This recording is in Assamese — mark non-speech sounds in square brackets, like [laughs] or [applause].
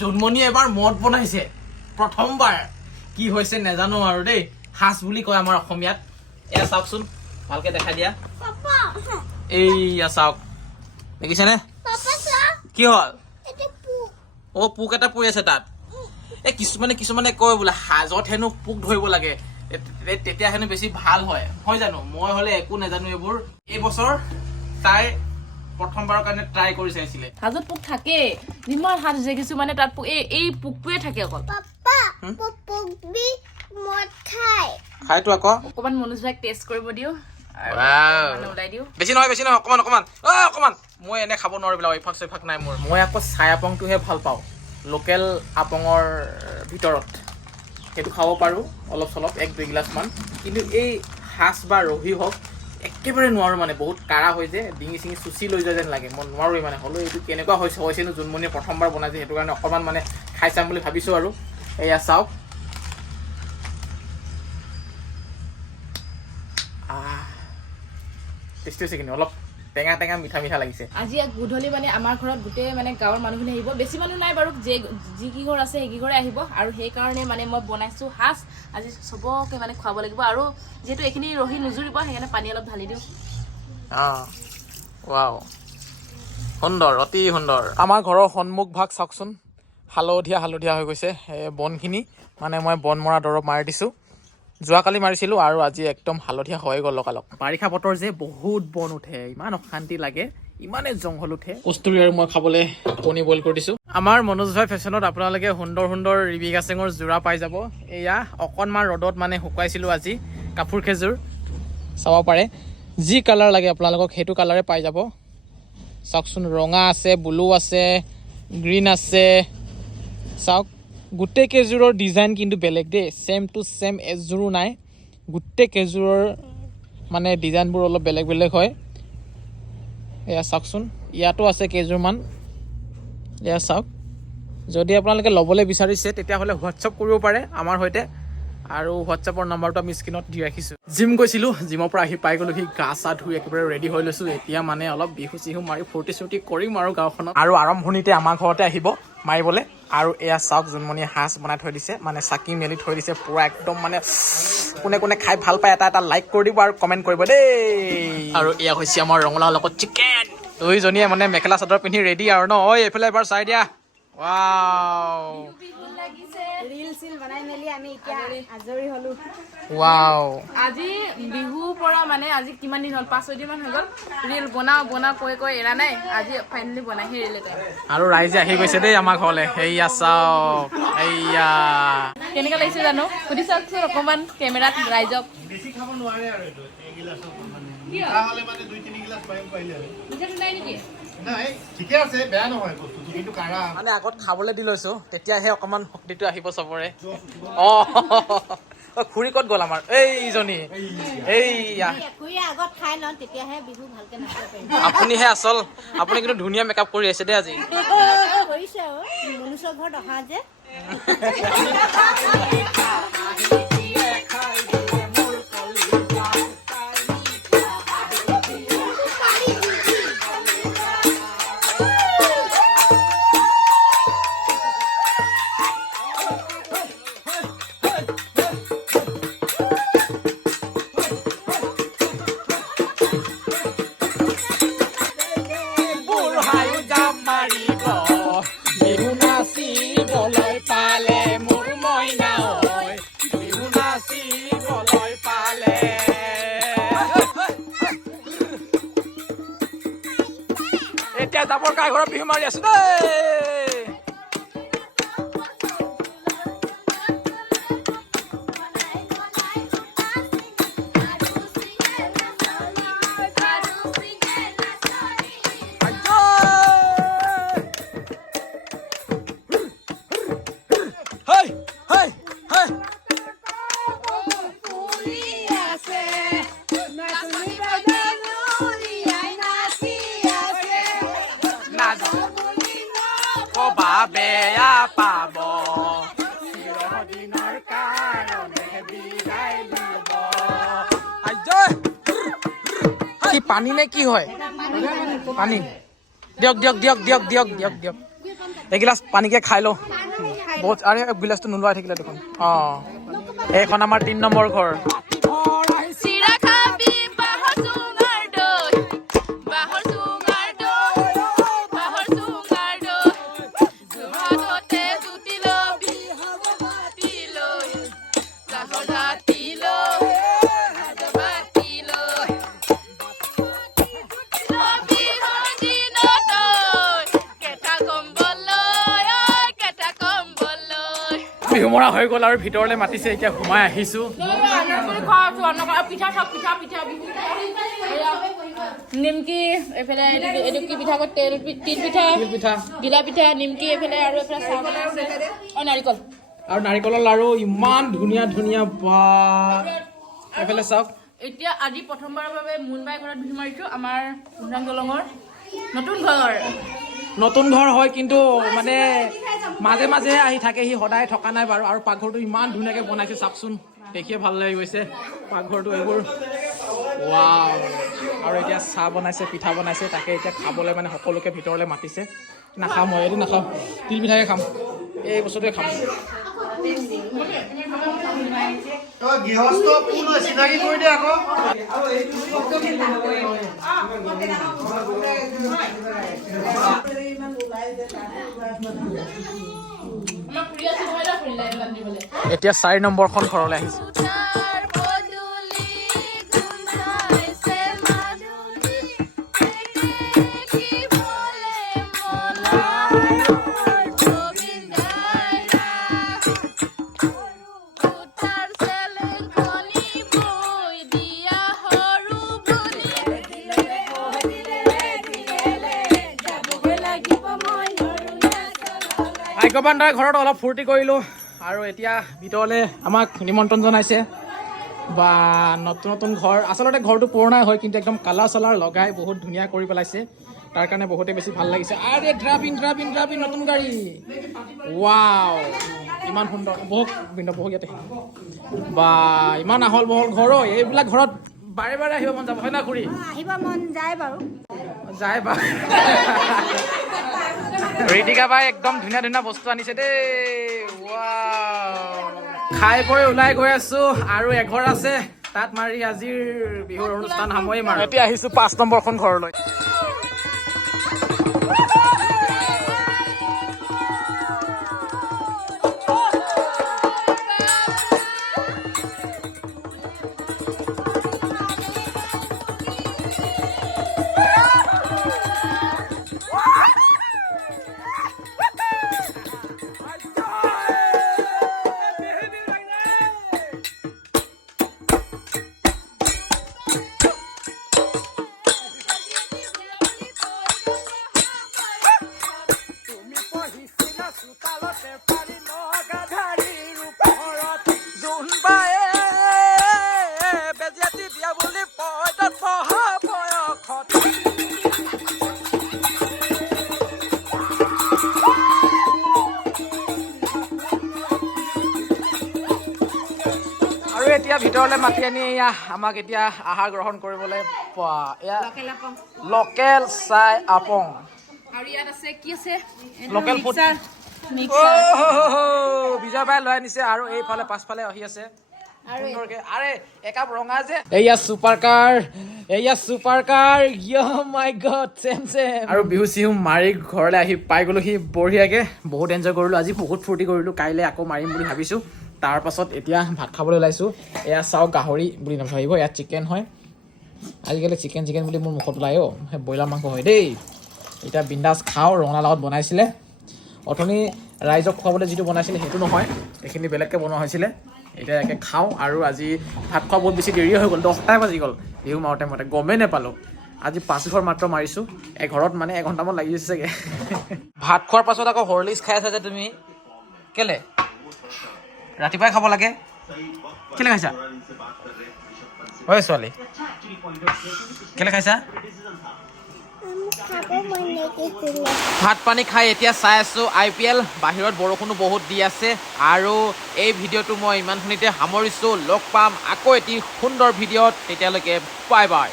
জোনমণি এবাৰ মদ বনাইছে। প্ৰথমবাৰ। কি হৈছে নাজানো আৰু দেই। সাজ বুলি কয় আমাৰ অসমীয়াত। এয়া চাওকচোন ভালকে দেখাই দিয়া। এইয়া চাওক। দেখিছেনে? কি হ'ল? অ পোক এটা পৰি আছে তাত। এই কিছুমানে কিছুমানে কয় বোলে সাজত হেনো পোক ধৰিব লাগে। তেতিয়া হেনো বেছি ভাল হয়। হয় জানো? মই হ'লে একো নাজানো এইবোৰ। এইবছৰ তাই প্ৰথমবাৰৰ কাৰণে ট্ৰাই কৰি চাইছিলে। হাজত পোক থাকে যিমান হাত দেখিছো মানে তাত পোক এই এই পোকটোৱে থাকে অকল। খাইতো আকৌ। অকমান মনোজ ভাইক টেষ্ট কৰিব দিওঁ বেছি নহয় বেছি নহয় অকমান অকমান অ অকমান মই এনে খাব নোৱাৰো এইবিলাক নাই মোৰ। মই আকৌ চাই আপংটোহে ভাল পাওঁ। লোকেল আপঙৰ ভিতৰত। সেইটো খাব পাৰোঁ অলপ চলপ এক দুই গিলাচমান কিন্তু এই সাজ বা ৰহি হওক একেবাৰে নোৱাৰোঁ মানে বহুত কাঢ়া হৈ যে ডিঙি চিঙি চুচি লৈ যোৱা যেন লাগে, মই নোৱাৰোঁ মানে হ'লেও এইটো কেনেকুৱা হৈছে হৈছেনো জোনমণিয়ে প্ৰথমবাৰ বনাইছে, সেইটো কাৰণে অকণমান মানে খাই চাম বুলি ভাবিছোঁ আৰু। এয়া চাওক। টেষ্টি হৈছে কিন্তু অলপ। টেঙা টেঙা মিঠা মিঠা লাগিছে। আজি গধূলি মানে আমাৰ ঘৰত গোটেই মানে গাঁৱৰ মানুহখিনি আহিব। বেছি মানুহ নাই বাৰু যে যি কি ঘৰ আছে সেই ঘৰে আহিব। আৰু সেইকাৰণে মানে মই বনাইছোঁ সাজ। আজি চবকে মানে খুৱাব লাগিব। আৰু যিহেতু এইখিনি ৰহি নুজুৰিব সেইকাৰণে পানী অলপ ঢালি দিওঁ। অঁ ৱাও। সুন্দৰ অতি সুন্দৰ। আমাৰ ঘৰৰ সন্মুখ ভাগ চাওকচোন। হালধীয়া হালধীয়া হৈ গৈছে বনখিনি। মানে মই বন মৰা দৰৱ মাৰি দিছোঁ। যোৱাকালি মাৰিছিলোঁ আৰু আজি একদম হালধীয়া হৈ গ'ল লগালগ। বাৰিষা বতৰ যে বহুত বন উঠে ইমান অশান্তি লাগে ইমানে জংঘল উঠে। কস্তুৰি আৰু মই খাবলৈ কণী বইল কৰি দিছোঁ। আমাৰ মনোজ ভাই ফেশ্বনত আপোনালোকে সুন্দৰ সুন্দৰ ৰিবি গাছেঙৰ যোৰা পাই যাব। এয়া অকণমান ৰ'দত মানে শুকুৱাইছিলোঁ আজি কাপোৰ খেজুৰ। চাব পাৰে যি কালাৰ লাগে আপোনালোকক সেইটো কালাৰে পাই যাব। চাওকচোন ৰঙা আছে ব্লু আছে গ্ৰীণ আছে। চাওক। গোটেই কেইযোৰৰ ডিজাইন কিন্তু বেলেগ দেই। ছেম টু ছেম এযোৰো নাই। গোটেই কেইযোৰৰ মানে ডিজাইনবোৰ অলপ বেলেগ বেলেগ হয়। এয়া চাওকচোন। ইয়াতো আছে কেইযোৰমান। এয়া চাওক। যদি আপোনালোকে ল'বলৈ বিচাৰিছে তেতিয়াহ'লে হোৱাটছআপ কৰিব পাৰে আমাৰ সৈতে। আৰু হোৱাটছআপৰ নাম্বাৰটো আমি স্ক্ৰীণত দি ৰাখিছোঁ। জিম গৈছিলোঁ। জিমৰ পৰা আহি পাই গ'লোহি। গা চা ধুই একেবাৰে ৰেডি হৈ লৈছোঁ। এতিয়া মানে অলপ বিহু চিহু মাৰি ফূৰ্তি চূৰ্তি কৰিম আৰু গাঁওখনত। আৰু আৰম্ভণিতে আমাৰ ঘৰতে আহিব। মাৰিবলৈ। আৰু এয়া চাওক জোনমণিয়ে সাজ বনাই থৈ দিছে মানে চাকি মেলি থৈ দিছে পূৰা একদম মানে কোনে কোনে খাই ভাল পায় এটা এটা লাইক কৰি দিব আৰু কমেণ্ট কৰিব দেই। আৰু এয়া হৈছে আমাৰ ৰঙালাও লগত চিকেন দুইজনীয়ে মানে মেখেলা চাদৰ পিন্ধি ৰেডি আৰু ন? ঐ এইফালে এবাৰ চাই দিয়া। ৱাও ৰিল চিল বনাই মেলি আমি এতিয়া আজৰি। হলো। ৱাও আজি বিহুৰ পৰা মানে আজি কিমান দিন হ'ল? পাঁচ ছয়দিন মান হৈ গ'ল। ৰিল বনাওঁ বনাওঁ কৈ কৈ এৰা নাই। আজি ফাইনেলি বনাই সেই ৰিল এটা। আৰু ৰাইজে আহি গৈছে দেই আমাৰ ঘৰলৈ সেয়া চাওক এয়া কেনেকুৱা লাগিছে জানো? সুধি চাওকচোন অকণমান কেমেৰাত ৰাইজক। কিয়? মিঠাটো নাই নেকি? নাই ঠিকে আছে বেয়া নহয় বস্তুটো কিন্তু কাৰা মানে আগত খাবলৈ দি লৈছো তেতিয়াহে অকমান শক্তিটো আহিব চবৰে। অঁ খুৰী ক'ত গ'ল আমাৰ? এইজনী এইয়া আপুনিহে আচল আপুনি কিন্তু ধুনীয়া মেকআপ কৰি আছে দেই আজি। কৰিছে ঘৰত অহা যে। [laughs] এতিয়া জাবৰ কাৰ ঘৰত বিহু পাব। চিৰদিনৰ কাৰণে বিদায় দিব কি পানী নে কি হয়? পানী। দিয়ক দিয়ক দিয়ক দিয়ক দিয়ক দিয়ক দিয়ক। এগিলাচ পানীকে খাই লওঁ। বহুত আৰে গিলাচটো নোলোৱাই থাকিলে দেখোন। অঁ। এইখন আমাৰ তিনি নম্বৰ ঘৰ। বিহু হৈ গ'ল আৰু ভিতৰলৈ মাতিছে এতিয়া সোমাই আহিছোঁ। নিমকি এইফালে এইটো কি পিঠা তেল তিল পিঠা ঘিলা পিঠা নিমকি এইফালে আৰু এইফালে অঁ নাৰিকল। আৰু নাৰিকলৰ লাৰু ইমান ধুনীয়া ধুনীয়া বা। এইফালে চাওক। এতিয়া আজি প্ৰথমবাৰৰ বাবে মুনবাই ঘৰত বিহু মাৰিছোঁ আমাৰ দলঙৰ নতুন ঘৰ। নতুন ঘৰ হয় কিন্তু মানে মাজে মাজে আহি থাকে সি সদায় থকা নাই বাৰু। আৰু পাকঘৰটো ইমান ধুনীয়াকৈ বনাইছে চাওকচোন। দেখিয়ে ভাল লাগি গৈছে পাকঘৰটো এইবোৰ। ৱাও আৰু এতিয়া চাহ বনাইছে পিঠা বনাইছে তাকে এতিয়া খাবলৈ মানে সকলোকে ভিতৰলৈ মাতিছে। নাখাম মই এইটো নাখাম। তিল পিঠাকে খাম। এই বস্তুটোৱে খাম। চিনাকি এতিয়া চাৰি নম্বৰখন ঘৰলৈ আহিছোঁ। ভাগ্যৱান দাৰ ঘৰত অলপ ফূৰ্তি কৰিলোঁ আৰু এতিয়া ভিতৰলৈ আমাক নিমন্ত্ৰণ জনাইছে। বা নতুন নতুন ঘৰ। আচলতে ঘৰটো পুৰণাই হয় কিন্তু একদম কালাৰ চালাৰ লগাই বহুত ধুনীয়া কৰি পেলাইছে। তাৰ কাৰণে বহুতে বেছি ভাল লাগিছে। আৰে ড্ৰাবিন ড্ৰাবিন ড্ৰাবিন নতুন গাড়ী। ৱাও ইমান সুন্দৰ। বহুত বিন্দ বহুত ইয়াতে। বা ইমান আহল বহল ঘৰ এইবিলাক ঘৰত বাৰে বাৰে আহিব মন যাব হয় না খুৰী? আহিব মন যায় বাৰু। যায় বা [laughs] ঋতিকা বাই একদম ধুনীয়া ধুনীয়া বস্তু আনিছে দেই। খাই বৈ ওলাই গৈ আছো আৰু এঘৰ আছে তাত মাৰি আজিৰ বিহুৰ অনুষ্ঠান সামৰিম আৰু। এতিয়া আহিছো পাঁচ নম্বৰখন ঘৰলৈ। আৰু এতিয়া ভিতৰলৈ মাতি আনি এয়া আমাক এতিয়া আহাৰ গ্ৰহণ কৰিবলৈ পোৱা এয়া লোকেল চাই আপং আৰু ইয়াত আছে কি আছে Local food. মিক্সাৰ অ' বিজয় বাই লৈ আনিছে আৰু এইফালে পাছফালে আহি আছে সুন্দৰকে একাপ ৰঙা যে এয়া ছুপাৰ কাৰ এয়া ছুপাৰ কাৰ মাই গড চেম চেম আৰু বিহু চিহু মাৰি ঘৰলৈ আহি পাই গ'লোহি বঢ়িয়াকে। বহুত এনজয় কৰিলোঁ আজি বহুত ফূৰ্তি কৰিলোঁ কাইলৈ আকৌ মাৰিম বুলি ভাবিছোঁ। তাৰ পাছত এতিয়া ভাত খাবলৈ ওলাইছোঁ। এয়া চাওক গাহৰি বুলি নাভাবিব ইয়াত চিকেন হয়। আজিকালি চিকেন চিকেন বুলি মোৰ মুখত ওলাই অ' সেই ব্ৰইলাৰ মাংস হয় দেই। এতিয়া বিন্দাছ খাওঁ ৰঙালাও লগত বনাইছিলে। অথনি ৰাইজক খুৱাবলৈ যিটো বনাইছিলে সেইটো নহয় এইখিনি বেলেগকৈ বনোৱা হৈছিলে। এতিয়া একে খাওঁ আৰু আজি ভাত খোৱা বহুত বেছি দেৰি হৈ গ'ল দহটাই বাজি গ'ল। বিহু মাৰোঁতে মতে গমেই নাপালোঁ। আজি পাঁচ ঘৰ মাত্ৰ মাৰিছোঁ এঘৰত মানে এঘণ্টামান লাগি গৈছে চাগে। ভাত খোৱাৰ পাছত আকৌ হৰলিক্স খাই আছা যে তুমি? কেলে? ৰাতিপুৱাই খাব লাগে? কেলে খাইছা? হয় ছোৱালী। কেলে খাইছা? ভাত পানী খাই এতিয়া চাই আছোঁ আই পি এল, বাহিৰত বৰষুণো বহুত দি আছে আৰু এই ভিডিঅ'টো মই ইমানখিনিতে সামৰিছোঁ, লগ পাম আকৌ এটি সুন্দৰ ভিডিঅ'ত, তেতিয়ালৈকে বাই বাই